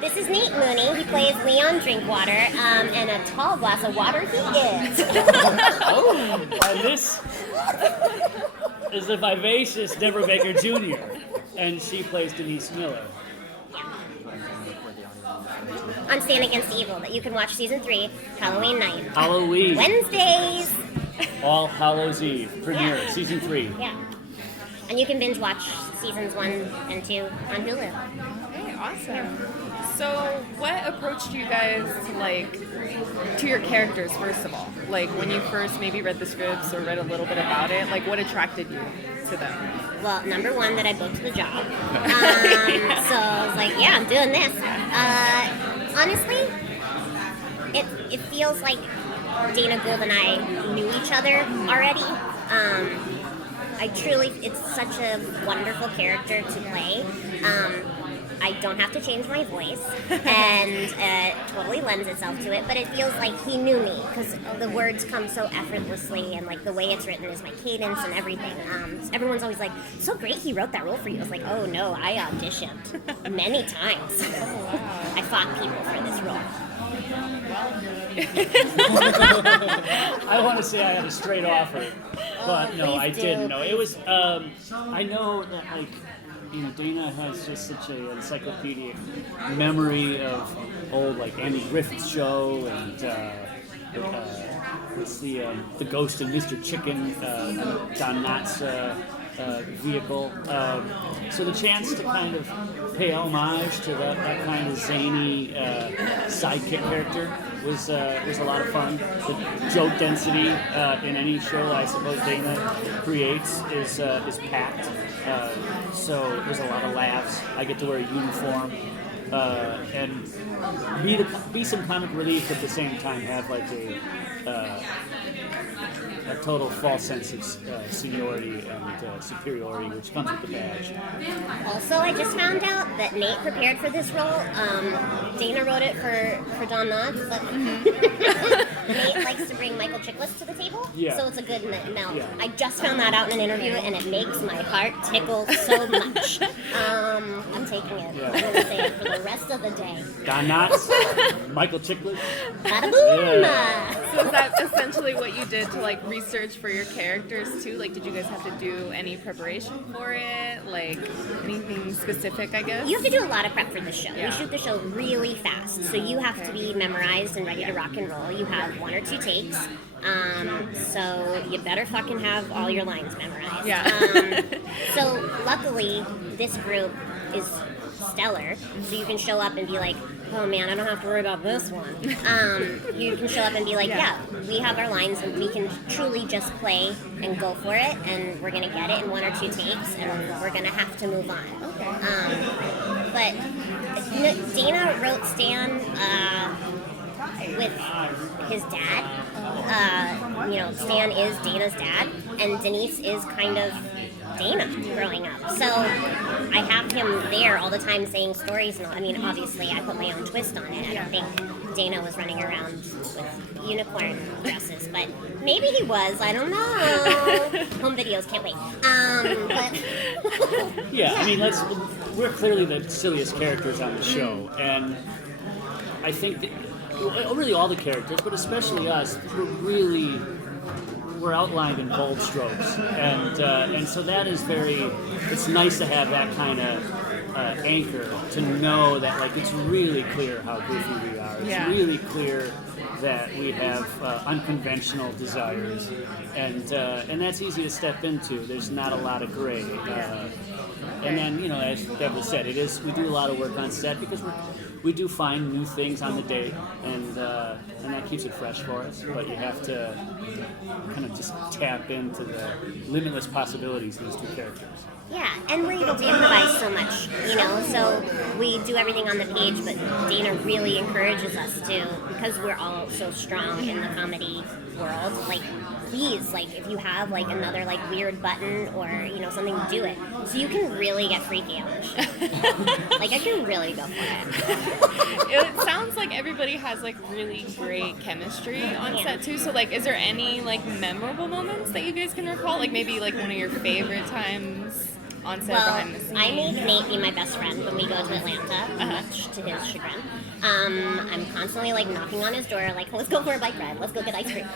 This is Nate Mooney. He plays Leon Drinkwater, and a tall glass of water he is. Oh, and this is the vivacious Deborah Baker Jr., and she plays Denise Miller. On Stand Against Evil, that you can watch season 3, Halloween night. Halloween. Wednesdays. All Hallows Eve premiere, season 3. Yeah. And you can binge watch seasons 1 and 2 on Hulu. Okay, awesome. So, what approached you guys to your characters first of all? Like when you first maybe read the scripts or read a little bit about it, like what attracted you to them? Well, number one, that I booked the job. So I was like, yeah, I'm doing this. Honestly, it feels like Dana Gould and I knew each other already. It's such a wonderful character to play. I don't have to change my voice, and it totally lends itself to it, but it feels like he knew me, because the words come so effortlessly, and like the way it's written is my cadence and everything. Everyone's always like, so great he wrote that role for you. I was like, oh no, I auditioned many times. I fought people for this role. I want to say I had a straight offer, but no, I didn't. No, it was. I know that Dana has just such an encyclopedic memory of old Andy Griffith's show and what's the Ghost and Mr. Chicken, John Knox vehicle. So the chance to kind of pay homage to that kind of zany sidekick character was a lot of fun. The joke density in any show I suppose Dana creates is packed. So there's a lot of laughs. I get to wear a uniform and be some comic relief at the same time. Have a total false sense of seniority and superiority, which comes with the badge. Also, I just found out that Nate prepared for this role. Dana wrote it for John Knox, but Nate likes to bring Michael Chiklis to the table, so it's a good meld. Yeah. I just found that out in an interview, and it makes my heart tickle so much. I'm taking it. I'm going to say it for the rest of the day. John Knox, Michael Chiklis. Bada boom! Yeah. So is that essentially what you did to research for your characters too? Did you guys have to do any preparation for it? Anything specific, I guess? You have to do a lot of prep for this show. Yeah. We shoot the show really fast, so you have to be memorized and ready to rock and roll. You have 1 or 2 takes, so you better fucking have all your lines memorized. Yeah. So luckily, this group is stellar, so you can show up and be like, oh man, I don't have to worry about this one. You can show up and be like, yeah, we have our lines and we can truly just play and go for it, and we're gonna get it in 1 or 2 takes, and we're gonna have to move on. Okay. But Dana wrote Stan with his dad. Stan is Dana's dad, and Denise is kind of Dana growing up. So I have him there all the time saying stories. And obviously I put my own twist on it. I don't think Dana was running around with unicorn dresses, but maybe he was. I don't know. Home videos, can't wait. But we're clearly the silliest characters on the show, and I think that really all the characters, but especially us, we're outlined in bold strokes, and so that is it's nice to have that kind of anchor, to know that it's really clear how goofy we are. It's really clear that we have unconventional desires, and that's easy to step into. There's not a lot of gray. And then, as Deborah said, we do a lot of work on set because we do find new things on the day, and that keeps it fresh for us. But you have to kind of just tap into the limitless possibilities of these 2 characters. Yeah, and we're able to improvise so much, so we do everything on the page, but Dana really encourages us to, because we're all so strong in the comedy world, please, if you have another weird button or something, do it. So you can really get freaky on this show. I can really go for it. It sounds like everybody has really great chemistry on set too. So is there any memorable moments that you guys can recall? Maybe one of your favorite times on set, Well, behind the scenes? I make Nate be my best friend when we go to Atlanta, much to his chagrin. I'm constantly like knocking on his door, like, let's go for a bike ride, let's go get ice cream,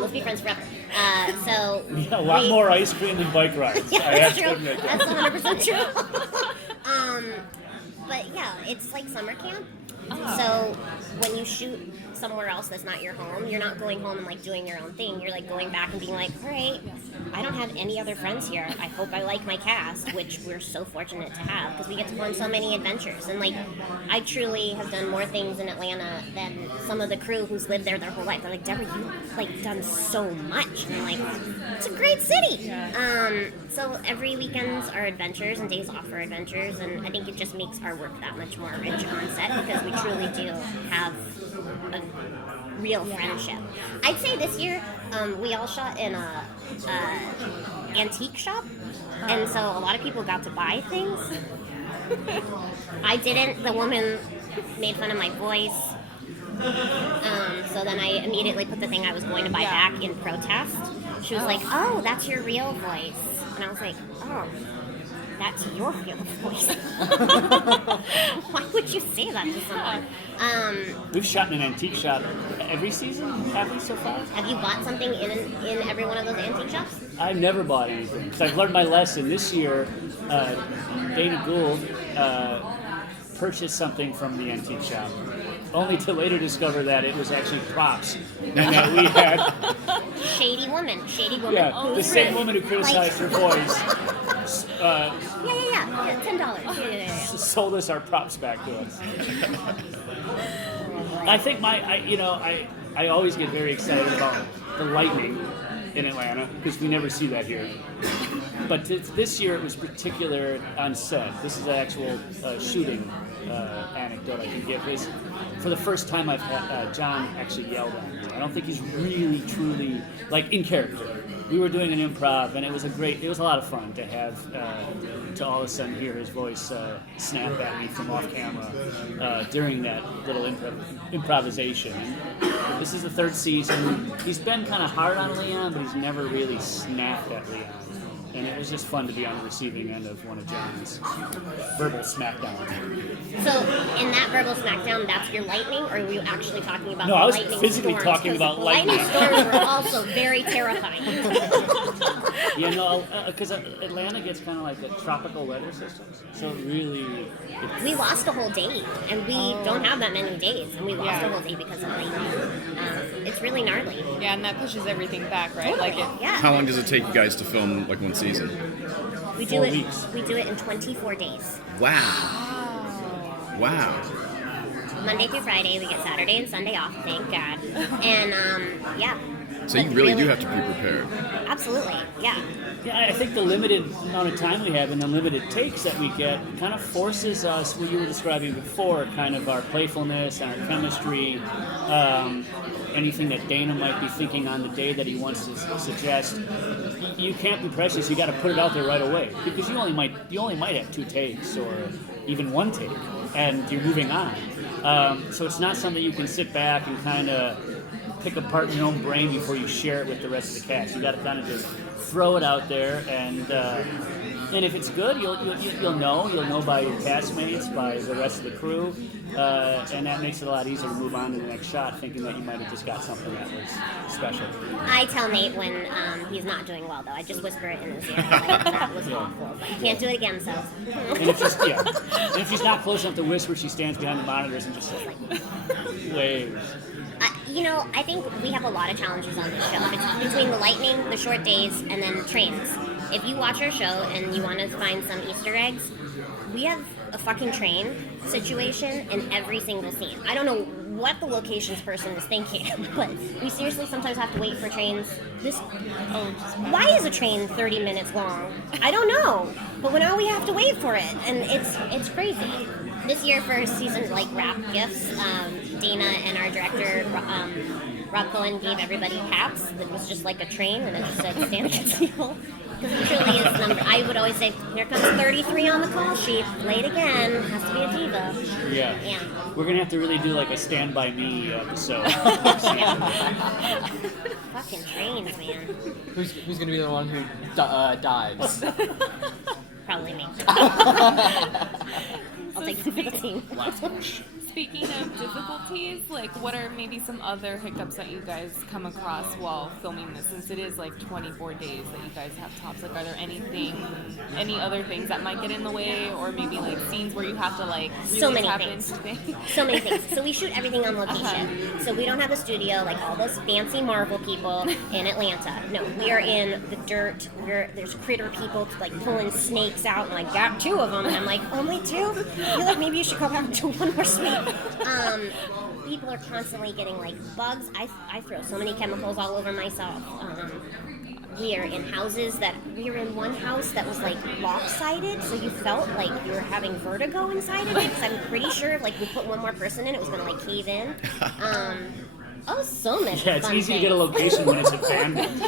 let's be friends forever. So Yeah, a lot more ice cream than bike rides. Yeah, I that's have to true. admit. That's 100% true. But yeah, it's like summer camp. So when you shoot somewhere else that's not your home, you're not going home and like doing your own thing. You're like going back and being like, all right, I don't have any other friends here. I hope I like my cast, which we're so fortunate to have because we get to go on so many adventures. And like, I truly have done more things in Atlanta than some of the crew who's lived there their whole life. They're like, Deborah, you've like done so much. And I'm like, it's a great city. So every weekends are adventures and days off are adventures, and I think it just makes our work that much more rich on set because we truly do have a real friendship. I'd say this year we all shot in a antique shop, and so a lot of people got to buy things. I didn't. The woman made fun of my voice. So then I immediately put the thing I was going to buy back in protest. She was like, oh, that's your real voice. And I was like, oh, that's your real voice. Why would you say that to someone? We've shot in an antique shop every season, have we so far? Have you bought something in every one of those antique shops? I've never bought anything because I've learned my lesson. This year, Dana Gould purchased something from the antique shop, only to later discover that it was actually props and that we had. Shady woman. Yeah, the same woman who criticized her voice. Yeah, $10. Yeah. Sold us our props back to us. I think I always get very excited about the lightning in Atlanta because we never see that here. But this year it was particular on set. This is an actual shooting anecdote I can give. Is for the first time I've had John actually yelled at me. I don't think he's really truly like in character. We were doing an improv and it was a lot of fun to have to all of a sudden hear his voice snap at me from off camera during that little improvisation. This is the third season. He's been kind of hard on Leon, but he's never really snapped at Leon. And it was just fun to be on the receiving end of one of John's verbal smackdowns. So, in that verbal smackdown, that's your lightning, or were you actually talking about No, I was lightning physically storms? talking about lightning. Lightning storms were also very terrifying. Because Atlanta gets kind of like a tropical weather system, so really... We lost a whole day, and we don't have that many days, and we lost a whole day because of lightning. It's really gnarly. Yeah, and that pushes everything back, right? Like it. Yeah. How long does it take you guys to film like one season? We do 4 it. weeks. We do it in 24 days. Wow. Monday through Friday. We get Saturday and Sunday off. Thank God. And yeah. So you really do have to be prepared. Absolutely. Yeah. Yeah, I think the limited amount of time we have and the limited takes that we get kind of forces us, what you were describing before, kind of our playfulness and our chemistry, anything that Dana might be thinking on the day that he wants to suggest. You can't be precious. You got to put it out there right away because you only might have 2 takes or even 1 take, and you're moving on. So it's not something you can sit back and kind of pick apart in your own brain before you share it with the rest of the cast. You got to kind of just throw it out there, and if it's good, you'll know by your castmates, by the rest of the crew, and that makes it a lot easier to move on to the next shot, thinking that you might have just got something that was special. I tell Nate when he's not doing well, though. I just whisper it in his ear, like, that was awful. But you can't do it again, so. And if she's not close enough to whisper, she stands behind the monitors and just like waves. I think we have a lot of challenges on this show. It's between the lightning, the short days, and then trains. If you watch our show and you want to find some Easter eggs, we have a fucking train situation in every single scene. I don't know what the locations person is thinking, but we seriously sometimes have to wait for trains. Why is a train 30 minutes long? I don't know, but now we have to wait for it, and it's crazy. This year for season's wrap gifts, Dana and our director Rob Cohen gave everybody hats that was just like a train, and it just said "Stand Conceal." Because it truly is number. I would always say, "Here comes 33 on the call sheet. Late again. Has to be a diva." Yeah. We're gonna have to really do like a Stand By Me episode. Fucking trains, man. Who's gonna be the one who dies? Probably I'll take it for the team. Last question. Speaking of difficulties, like what are maybe some other hiccups that you guys come across while filming this? Since it is like 24 days that you guys have tops, like are there any other things that might get in the way, or maybe like scenes where you have to like really So many tap things. into things? So many things. So we shoot everything on location. So we don't have a studio like all those fancy Marvel people in Atlanta. No, we are in the dirt. There's critter people like pulling snakes out, and I got 2 of them, and I'm like, only 2? I feel like maybe you should go back to 1 more snake. People are constantly getting like bugs. I throw so many chemicals all over myself. We are in houses we were in one house that was like lopsided, so you felt like you were having vertigo inside of it, because I'm pretty sure if like we put one more person in, it was gonna like cave in. So many Yeah, it's fun easy things. to get a location when it's abandoned.